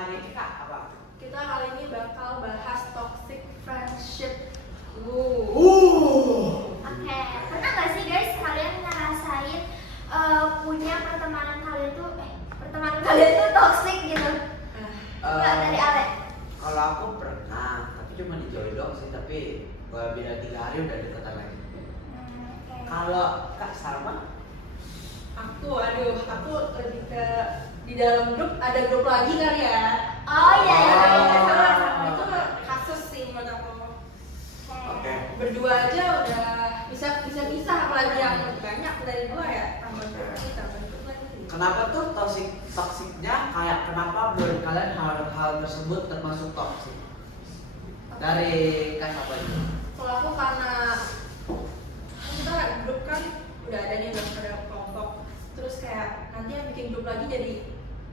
hari ini Kak apa? Kita kali ini bakal bahas toxic friendship. Oke, pernah nggak sih guys kalian ngerasain punya pertemanan kalian tuh toxic gitu? Nggak dari Ale? Kalau aku pernah, tapi cuma dijauhin doang sih, tapi beda 3 hari udah deketan lagi. Oke. Kalau Kak Salma? Aku lebih ke di dalam grup ada grup lagi kali ya. Oh iya iya. Itu kasus sih menurut aku. Oke. Berdua aja udah bisa apalagi yang banyak dari 2 ya. Tambah lagi. Kenapa tuh toksiknya kayak kenapa menurut kalian hal tersebut termasuk toksik? Dari Kak siapa itu? Kalau aku karena kita grup kan udah ada nih ada kelompok, terus kayak nanti yang bikin grup lagi jadi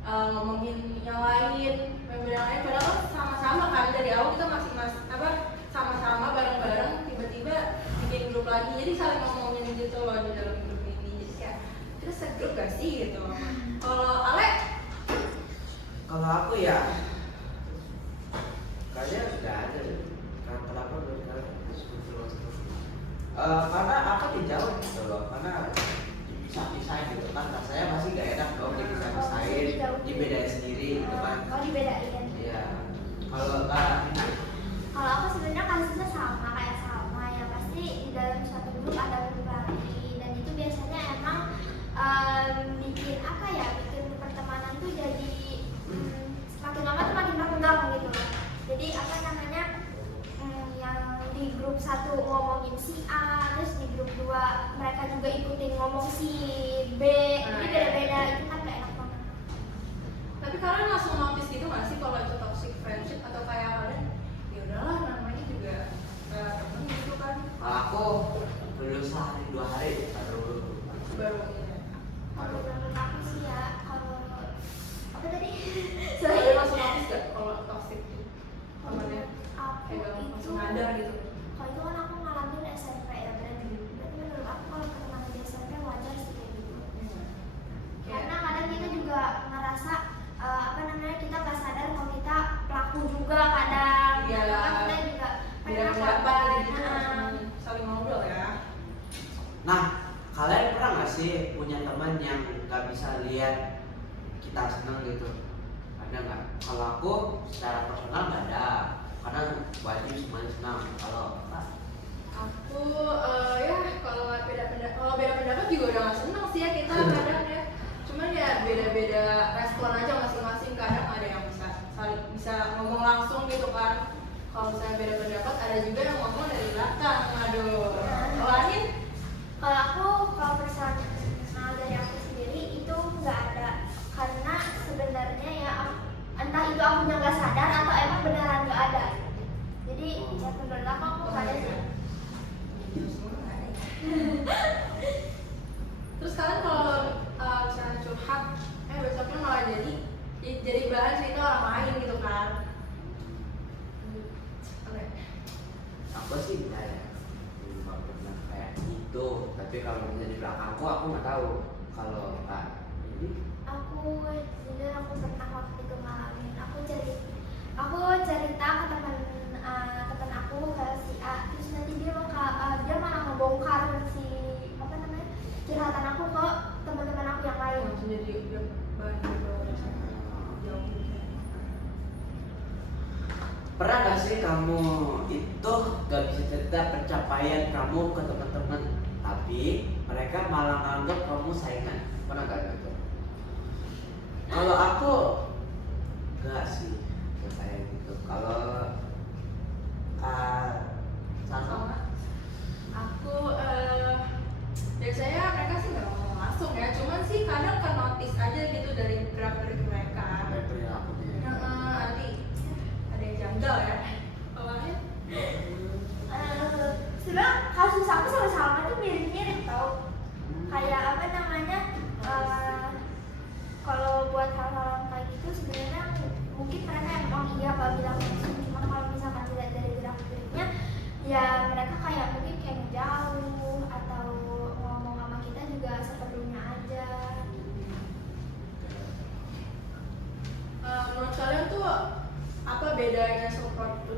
ngomongin yang lain, padahal sama-sama kan dari awal kita sama-sama bareng-bareng, tiba-tiba bikin grup lagi, jadi saling ngomongin gitu loh di dalam grup ini, jadi kayak kita segrup gak sih gitu. Kalau Ale? Kalau aku ya kayaknya sudah ada. Kenapa menurut kalian? Karena aku dijauh gitu loh, karena dipisah-pisahin gitu kan, rasanya masih gak enak dong dipisah-pisahin, dibedain sendiri gitu kan. Oh dibedain. Iya. Kalau Kak ini? Kalau aku sebenarnya kasusnya sama kayak Salma ya, pasti di dalam suatu grup ada grup lagi, dan itu biasanya emang bikin pertemanan tuh jadi semakin lama tuh makin renggang gitu loh. Jadi yang di grup 1 ngomongin si A, terus di grup 2 mereka juga ikutin ngomong si B, jadi beda-beda, itu kan gak enak banget. Tapi kalian langsung notice gitu nggak sih kalau itu toxic friendship, atau kayak kalian ya udahlah namanya juga temen gitu kan? Kalau aku belum sehari 2 hari Baru ini. Kalau menurut aku sih ya, kalau apa tadi? Kalian langsung notice gak kalau toxic itu temennya? Aku Kayak itu langsung sadar gitu. kalau itu kan aku ngalamin SMP ya, berarti menurut aku kalau pertemanan di SMP wajar sih kayak gitu. Karena kadang kita juga ngerasa kita nggak sadar kalau kita pelaku juga kadang. Iya. Kan kita juga Beda pernah pendapat korban. gitu, saling ngobrol ya. Nah, kalian pernah nggak sih punya teman yang nggak bisa lihat kita senang gitu? Ada nggak? Kalau aku secara personal nggak ada, karena wajib semuanya senang. Kalau Aku ya kalau beda pendapat juga udah nggak seneng sih ya kita kadang ya. Cuman ya beda-beda respon aja masing-masing. Kadang ada yang bisa ngomong langsung gitu kan. Kalau misalnya beda pendapat, ada juga yang ngomong dari belakang. Aduh. Kalau Anin? Kalau personal dari aku sendiri itu nggak ada, karena sebenarnya ya entah itu akunya nggak sadar atau emang beneran nggak ada. Jadi ya menurut aku nggak ada sih. Terus kalian kalau misalnya curhat, besoknya malah jadi bahan cerita orang lain gitu kan? Oke. aku sih enggak ya, belum pernah kayak gitu. Tapi kalau misalnya di belakangku, aku nggak tahu. Kalau Kak ini, Aku pernah waktu itu ngalamin. Aku cerita ke teman aku ke si A, terus nanti dia malah ngebongkar curhatan aku ke teman-teman aku yang lain. Langsung jadi bahan gitu. Jauh. pernah nggak sih kamu itu gak bisa cerita pencapaian kamu ke teman-teman, tapi mereka malah nganggap kamu saingan? Pernah nggak gitu? Kalau aku nggak sih, nggak kayak gitu. Kalau sama Aku biasanya mereka sih nggak ngomong langsung ya, cuman sih kadang kan notice aja gitu dari gerak-gerik mereka. kayak perilakunya. Nanti ada yang janggal ya. Awalnya Sebenarnya kasus aku sama Salma tuh mirip-mirip tau. Kayak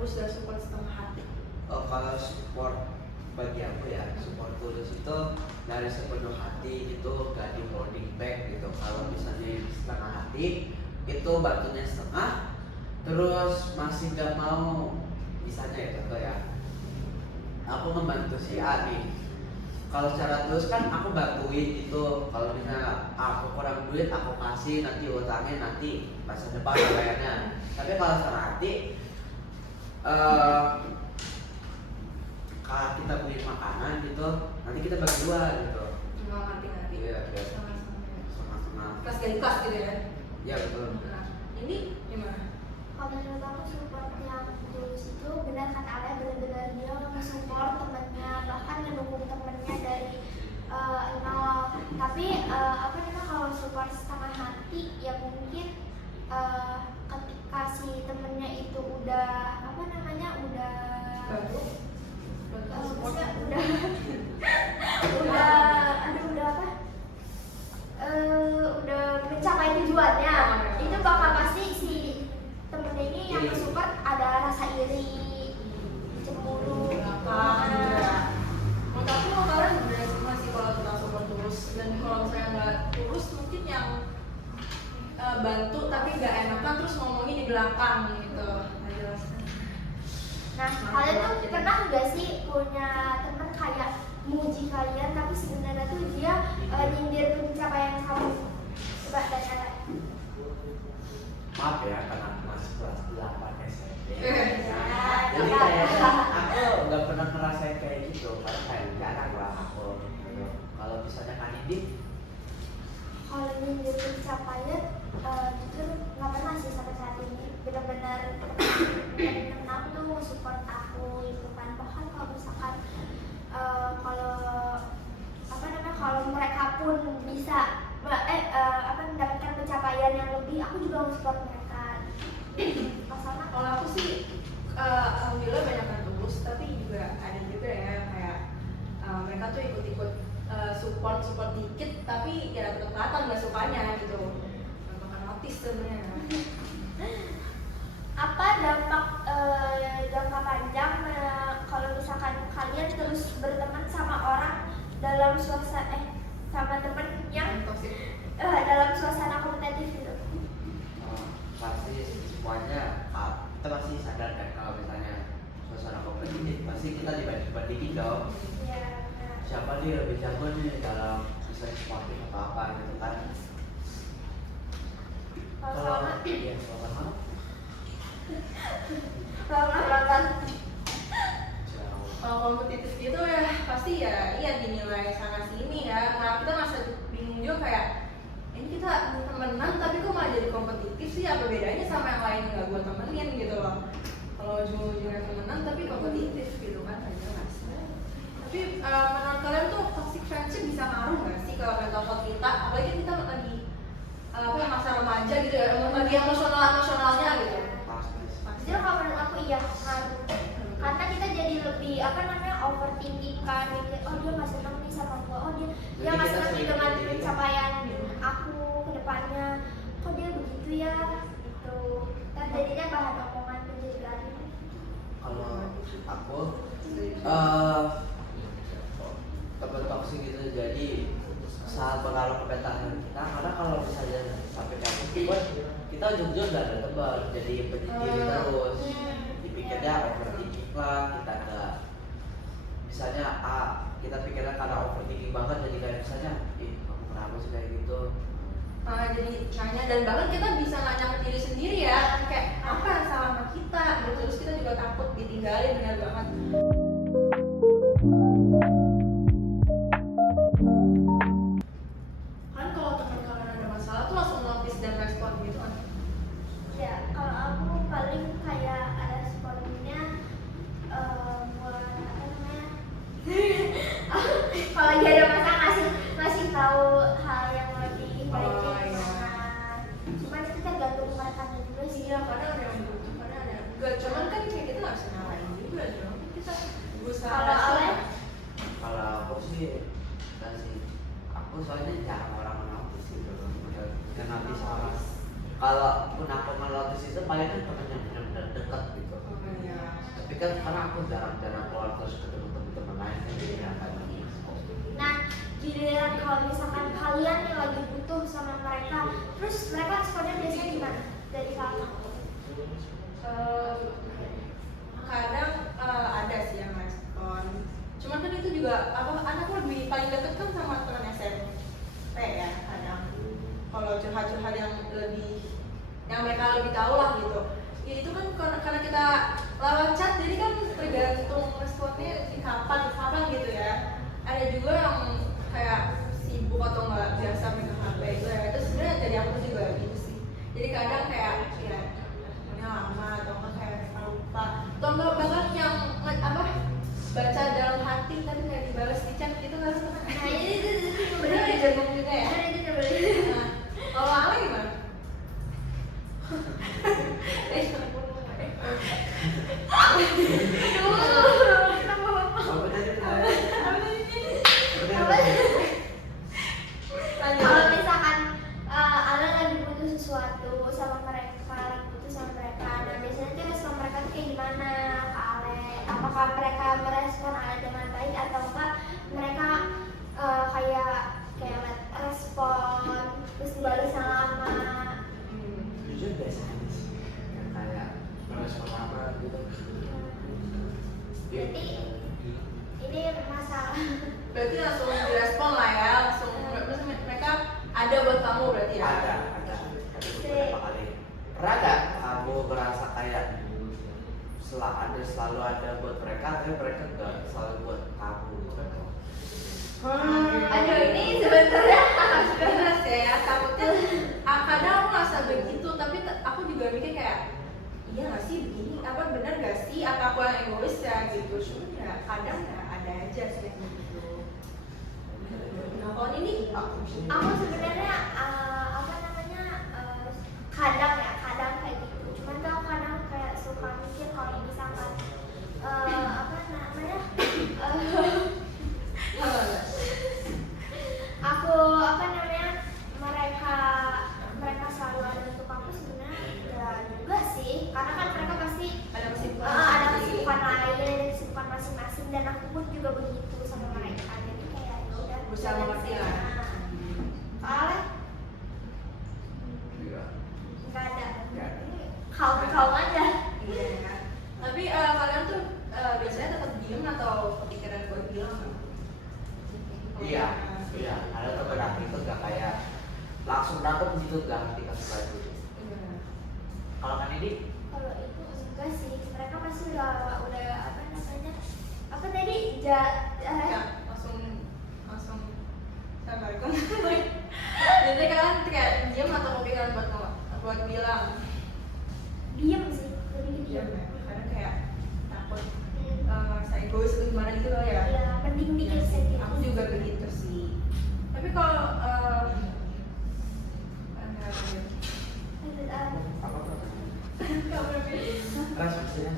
tulus dan support setengah hati? Kalau support bagi aku ya, support tulus itu dari sepenuh hati gitu, gak di holding back gitu. Kalau misalnya setengah hati itu bantunya setengah, terus masih gak mau, misalnya ya contoh ya, aku membantu si A nih. Kalau secara tulus kan aku bantuin gitu. Kalau misalnya aku kurang duit aku kasih, nanti utangnya nanti masa depan bayarnya. Tapi kalau setengah hati, kalau kita beli makanan gitu, nanti kita bagi dua gitu. Cuma ngerti-ngerti. Iya, iya. Sama-sama. Sama-sama. Kelas dari kelas gitu ya. Ya betul. Nah, ini gimana? Kalau menurut aku support yang tulus itu benar kata Ale, benar-benar dia nge-support temennya, bahkan ngedukung temennya dari nol. Tapi apa namanya, kalau support setengah hati ya mungkin ketika si temennya itu udah apa namanya udah Baru support. maksudnya udah udah apa udah mencapai tujuannya, itu bakal pasti si temennya ini yang support ada rasa iri, cemburu. Menurut aku kalian bener semua sih kalau tentang support tulus. Dan kalau misalnya nggak tulus mungkin yang bantu tapi nggak enakan terus ngomongin di belakang gitu. Nggak jelas. Nah, kalian tuh pernah nggak sih punya teman kayak muji kalian tapi sebenarnya tuh dia nyindir pencapaian kamu? Coba tanya. Maaf ya, karena aku masih kelas 8 SMP. Ya, Jadi coba. kayaknya aku nggak pernah ngerasain kayak gitu, karena kayak jarang lah aku gitu. Kalau misalnya kan ini, Kalau nyindir pencapaian, jujur nggak pernah sih sampai saat ini. Benar-benar tenang tuh support aku itu kan. Bahkan kalau misalkan kalau apa namanya, kalau mereka pun bisa mendapatkan pencapaian yang lebih, aku juga support mereka. Masalah Kalau aku sih alhamdulillah banyak yang tulus, tapi juga ada juga ya kayak mereka tuh ikut-ikut support dikit, tapi ya tetap kelihatan nggak sukanya gitu. Nggak bakal notice sebenarnya. apa dampak jangka panjang kalau misalkan kalian terus berteman sama orang dalam suasana sama temen yang Toxic. dalam suasana kompetitif gitu? pasti semuanya kita pasti sadar kan kalau misalnya suasana kompetitif pasti kita dibanding-bandingin dong. Ya, nah. Siapa nih lebih jago nih dalam misalnya sportif atau apa gitu kan. Kalau sama iya sama lawan jauh. Kalau kompetitif gitu ya pasti ya iya dinilai sana sini ya. Nah kita masih bingung juga kayak ini kita temenan tapi kok malah jadi kompetitif sih, apa bedanya sama yang lain yang gak gue temenin gitu loh. Kalau ujung-ujungnya temenan tapi kompetitif gitu kan gak jelas. Tapi menurut kalian tuh toxic friendship bisa ngaruh gak sih ke mental health kita? Apalagi kita lagi masa remaja gitu ya, lagi emosionalnya gitu. Jujur kalau menurut aku iya ngaruh, karena kita jadi lebih overthinking kan, mikir oh dia nggak seneng nih sama gua, oh dia nggak seneng nih dengan pencapaian aku ke depannya, kok dia begitu ya gitu, dan jadinya bahan omongan penjelasan. Kalau aku teman toksik gitu jadi sangat berpengaruh ke mental health kita, karena kalau misalnya sampai kayak gitu kita ujung-ujung gak ada teman, jadi berdiri terus dipikirnya overthinking lah, kita nggak misalnya kita pikirnya karena overthinking banget jadi kayak misalnya kamu kenapa sih kayak gitu. Jadi nanya, dan bahkan kita bisa nanya ke diri sendiri ya, kayak apa yang salah sama kita gitu. Terus kita juga takut ditinggalin, benar banget. Kan kalau teman kalian ada masalah tuh langsung notice dan respon gitu kan. Ya kalau aku paling kayak ada responnya buat apa namanya kalau lagi ada masalah ngasih tahu hal yang lebih baik Oh, gimana. iya. Cuman itu tergantung mereka juga sih. Iya, kadang ada yang butuh, kadang ada yang enggak. Cuman kan kayak kita nggak bisa nyalain juga dong. Kita berusaha Kalau respon. Ale? Kalau aku sih enggak sih, aku soalnya jarang orang notice gitu, udah notice orang Kalaupun aku menotis itu paling kan temen yang benar-benar dekat gitu. Tapi kan karena aku jarang-jarang keluar terus ketemu teman-teman lain kan jadi akan Nah, giliran kalau misalkan kalian yang lagi butuh sama mereka, terus mereka responnya biasanya gimana dari kalian? Kadang ada sih yang respon. Cuman kan itu juga anakku lebih paling deket kan sama teman SMP ya kadang. Kalau curhat-curhat yang mereka lebih tahu lah gitu. Ya itu kan karena kita lewat chat jadi kan tergantung responnya di kapan gitu ya. Ada juga yang kayak sibuk atau nggak biasa megang HP itu ya. Itu sebenarnya dari aku juga gitu sih. Jadi kadang kayak ya teleponnya lama atau enggak kayak mereka lupa. Atau enggak bahkan yang baca dalam hati tapi nggak dibalas di chat gitu nggak sih? Nah, itu Bener ya jagung juga ya. itu Nah, kalau Ale gimana? Apa tadi? Kalau misalkan Alan lagi butuh sesuatu sama mereka, lagi butuh sama mereka, nah biasanya tuh respon mereka tuh kayak gimana ke Ale? Apakah mereka merespon Ale dengan baik atau enggak mereka kayak respon terus balas yang lama? Jujur biasa aja sih. Yang kayak merespon lama gitu. Berarti ini masalah. Berarti langsung direspon lah ya, langsung mereka ada buat kamu berarti ya? Ada beberapa kali. Pernah nggak kamu merasa kayak selalu ada buat mereka, tapi mereka nggak selalu buat kamu gitu? Aduh ini sebenarnya jelas ya, takutnya kadang aku merasa begitu, tapi aku juga mikir kayak iya nggak sih begini, benar nggak sih, apa aku yang egois ya gitu, cuman ya kadang ya ada aja sih kayak gitu. Nah kalau ini Aku sebenarnya kadang kayak gitu. Cuman tuh aku kadang kayak suka mikir kalau misalkan mereka selalu ada untuk aku sebenarnya ya juga sih, karena kan mereka pasti ada ada kesibukan lain, ada kesibukan masing-masing, dan aku pun juga begitu sama mereka, jadi kayak ya udah Berusaha mengerti lah. Ale Iya. nggak ada, Nggak ada. kau aja. Iya ya. Tapi kalian tuh biasanya tetap diem atau kepikiran buat bilang nggak? Iya. Ada teman aku itu nggak kayak langsung datang gitu, nggak dikasih baju. Iya. Kalau kan ini Kalau itu enggak sih, mereka pasti udah apa tadi Ya, langsung Assalamualaikum. Jadi kalian kayak diem atau kepikiran buat bilang? diem sih, lebih ke Diem diem. ya. Karena kayak takut saya egois atau gimana gitu loh ya. Ya mending dikit Iya sih, sih. aku juga begitu sih. Tapi kalau apa tuh? nggak berbeda. Responnya.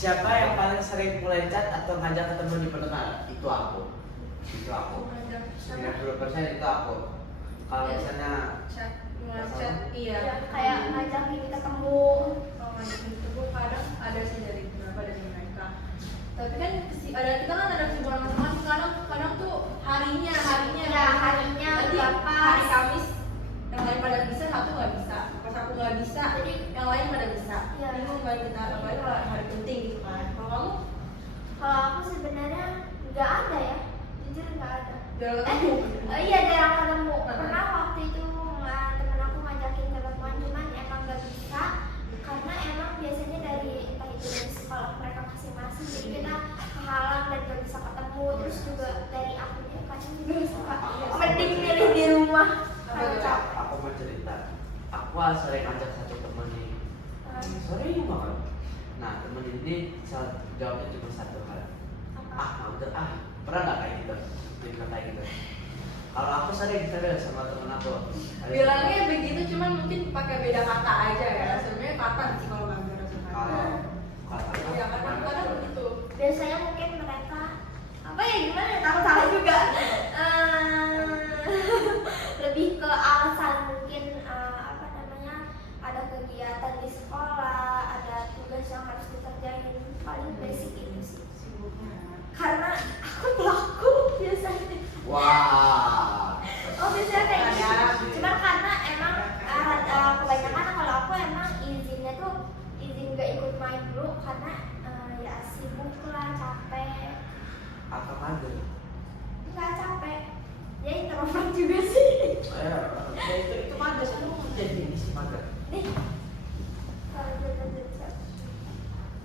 Siapa yang paling sering mulai chat atau ngajak ketemu di pendengar? Itu aku. 90% itu aku. Kalau misalnya Chat, iya. Ya, kayak ngajakin ketemu. Kalau ngajakin ketemu kadang ada sih dari beberapa dari mereka. Tapi kan kita kan ada kesibukan masing-masing. Kadang tuh harinya. Ya, harinya Nanti berapa? hari Kamis yang lain pada bisa, satu nggak bisa. Pas aku nggak bisa, Jadi yang lain pada bisa. Iya. Bingung kan kita, apalagi kalau hari penting gitu kan. Kalau kamu Kalau aku sebenarnya nggak ada ya, jujur nggak ada. udah ketemu. Iya jarang ketemu. Pernah waktu itu temen aku ngajakin ketemuan, cuman emang nggak bisa karena emang biasanya dari entah itu dari sekolah mereka masing-masing, jadi kita kehalang dan nggak bisa ketemu. Terus juga dari akunya kadang juga suka mending milih di rumah. aku mau cerita. Aku sering ajak satu temen nih. Sering banget. Nah temen ini jawabnya cuma satu hal. Pernah nggak kayak gitu? Dia kayak gitu. Kalau aku sering sama temen aku. Bilangnya begitu, cuman mungkin pakai beda kata aja ya. Sebenarnya kapan sih kalau nggak Kalau Iya, kadang begitu. Biasanya mungkin mereka apa ya gimana ya, takut salah juga. Lebih ke alasan mungkin nggak ikut main dulu karena ya sibuk lah, capek. Atau mager? Nggak capek, ya introvert juga sih. Ya itu mager sih, lu jadi ini sih mager. Nih,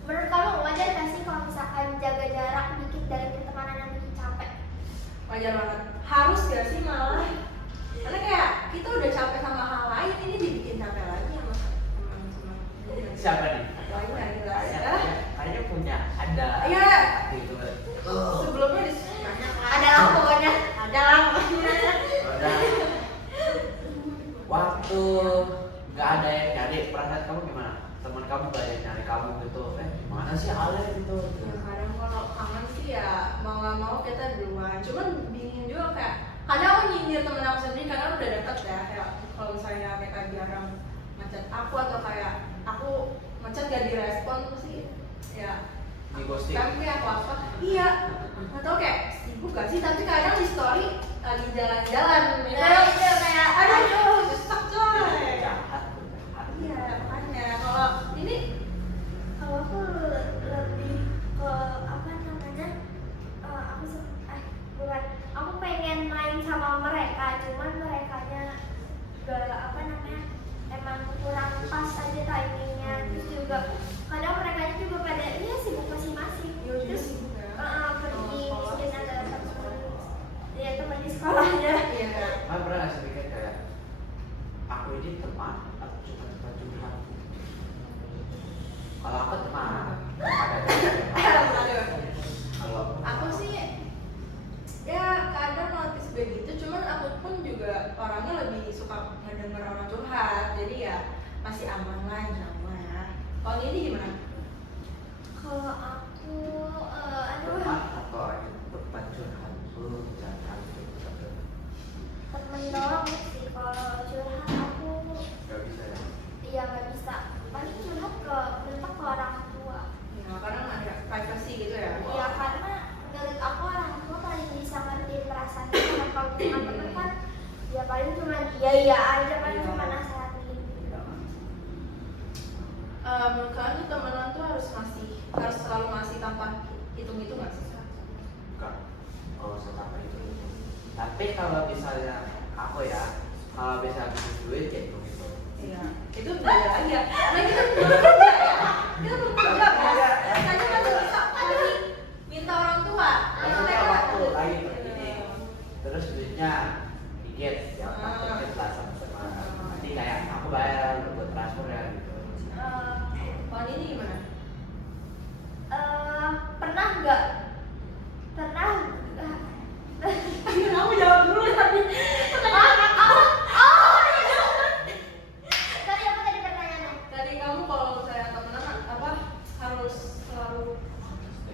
menurut kamu wajar nggak sih kalau misalkan jaga jarak dikit dari pertemanan yang bikin capek? Wajar banget. Harus gak sih malah? Karena kayak kita udah capek sama hal lain, ini dibikin capek lagi sama teman-teman. Siapa nih? Lain lagi lah. Kayaknya punya ada. Iya. Gitu. Sebelumnya Ada lah pokoknya. Ada lah pokoknya. Udah. Waktu nggak ada yang nyari, perasaan kamu gimana? Teman kamu nggak ada yang nyari kamu gitu? Gimana sih Ale gitu? Ya kadang kalau kangen sih ya mau nggak mau kita duluan. Cuman bingung juga kayak kadang aku nyindir temen aku sendiri karena udah deket ya. Kayak kalau misalnya mereka jarang ngechat aku atau kayak aku ngechat gak direspon sih ya. Di ghosting. Tapi kayak apa? Iya. Atau kayak sibuk gak sih? Tapi kadang di story lagi jalan-jalan. Nah, itu kayak aduh, nyesek coy. Jahat. Iya, makanya kalau ini kalau aku lebih ke apa namanya, bukan, aku pengen main sama mereka, cuman merekanya gak apa namanya, emang kurang pas aja timingnya. Terus juga kadang mereka juga pada sibuk masing-masing. Iya, juga Terus sibuk ya. pergi mungkin ada teman di sekolahnya. Iya. Kamu pernah nggak sih pikir kayak aku ini teman atau cuma tempat curhat? Kalau aku teman, ada Aduh. kalau Aku sih ya kadang notice begitu, cuman aku pun juga orangnya lebih suka ngedenger orang curhat, jadi ya masih aman lah insya Allah ya. Kalau ini gimana? Kalau aku teman atau orang yang tempat curhat, jangan gitu. temen doang sih. Kalau curhat aku Gak bisa ya. iya nggak bisa, paling curhat mentok ke orang tua. Ya karena ada privacy gitu ya. Iya, karena menurut aku orang tua paling bisa ngerti perasaan kita. Kalau teman-teman kan ya paling cuma iya aja, paling Iya. cuma nasehatin gitu doang. Menurut kalian tuh temenan tuh harus selalu ngasih tanpa hitung-hitung nggak sih? Bukan. Kalau sampai itu. Tapi kalau misalnya aku ya, kalau bisa bikin duit ya itu gitu. Iya. Itu beda lagi ya. Nah kita belum kerja ya. Kita belum kerja ya. Rasanya masih bisa minta orang tua. Maksudnya waktu lagi begini, terus duitnya dikit, ya dikit lah sama-sama. Nanti kayak aku bayar buat transfer ya gitu. Kalau ini gimana? Pernah nggak? Pernah. Kamu jawab dulu tadi. Tadi apa tadi pertanyaannya? Tadi kamu kalau misalnya temenan apa harus selalu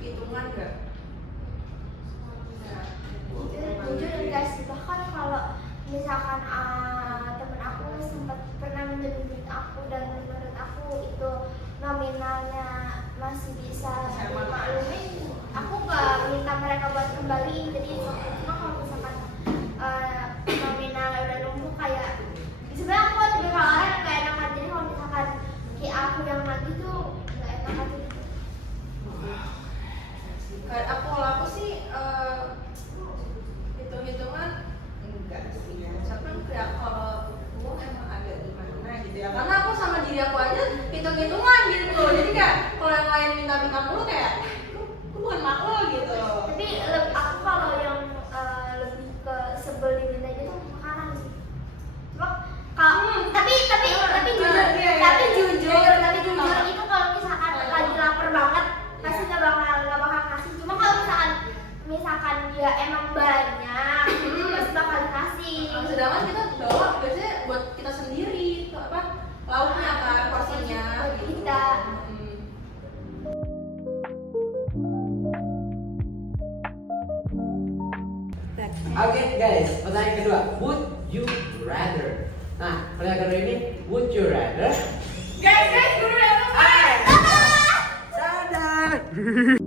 hitungan nggak? Jujur enggak sih, bahkan kalau misalkan temen aku sempat pernah minjem duit aku dan menurut aku itu nominalnya masih bisa dimaklumin, aku nggak minta mereka buat kembaliin. Jadi cuma kalau misalkan nominalnya udah numpuk, kayak sebenarnya aku tipe orang yang kayak enakan. Jadi kalau misalkan kayak aku yang lagi tuh nggak enakan gitu. Kalau aku sih hitung-hitungan enggak sih ya. Siapa kayak kalau aku emang agak gimana gitu ya. Karena aku sama diri aku aja hitung-hitungan gitu. Jadi kayak kalau yang lain minta-minta mulu kayak lu bukan makhluk gitu. Tapi aku kalau yang lebih ke sebel diminta gitu makanan sih. Cuma tapi jujur, Iya. tapi jujur itu kalau misalkan lagi lapar banget pasti nggak bakal kasih. Cuma kalau misalkan dia emang banyak, itu pasti bakal dikasih. Sedangkan kita bawa biasanya buat kita sendiri itu apa lauknya kan porsinya Buat gitu. kita. Oke guys, pertanyaan kedua, would you rather? Nah, pertanyaan kedua ini, would you rather? Guys, gue udah Dadah.